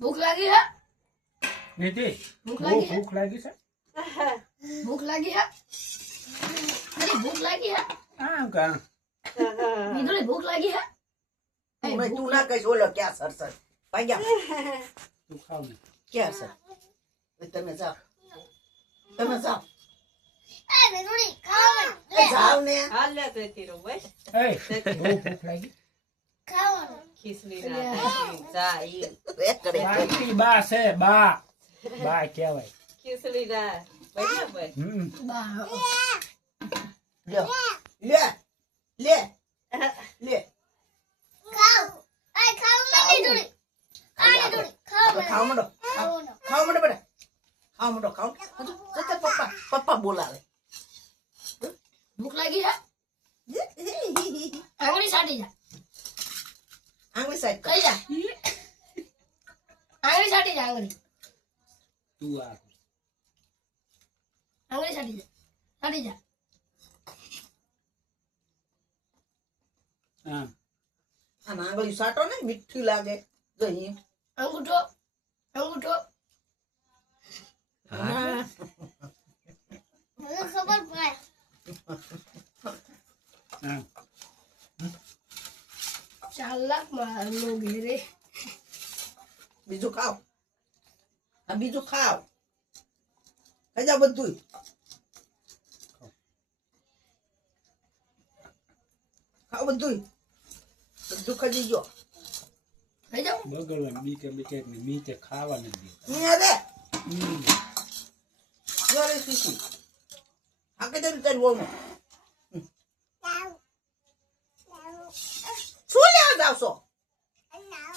ભૂખ લાગી હે નીતિ ભૂખ બહુ લાગી હે ભૂખ લાગી છે ભૂખ લાગી હે અરે ભૂખ લાગી હે આમ કા મીંદુડી ભૂખ લાગી હે તું ના કહીશ ઓલો ક્યાં સર ભાગ્યા તું ખાવ ને ક્યાં સર તમે જાઓ જાઓ ને હાલ લે તે તીરો બસ એ બહુ ભૂખ લાગી ખીચડી ના જા ઈ બાકી બા છે બા બા કહેવાય ખીચડી ના બરાબર બા લ્યો લે લે લે ખાવ મંડો ખાવ મંડો બેટા ખાવ મંડો ખાવ પપ્પા બોલાવે ભૂખ લાગી હે આંગળી સાટી જા આંગળી સાઈડ કઈ જા આંગળી સાટી જા આંગળી તું આ આંગળી સાટી જા આમ આ આંગળી સાટો ને મીઠી લાગે જો અહીં અંગૂઠો આમ ચાલાક મારનો ઘેરે બીજું ખાવ આ બીજું ખાવ ખાઈ જાવ બધું ખાવ બધું ખાઈ ગયો થઈ જાવ બગડવાનું બીકે ને મીતે ખાવા નથી અહીંયા રે જોરે સીસી આ કે તેમ તેમ બોલનો શું લેવા જાવ છો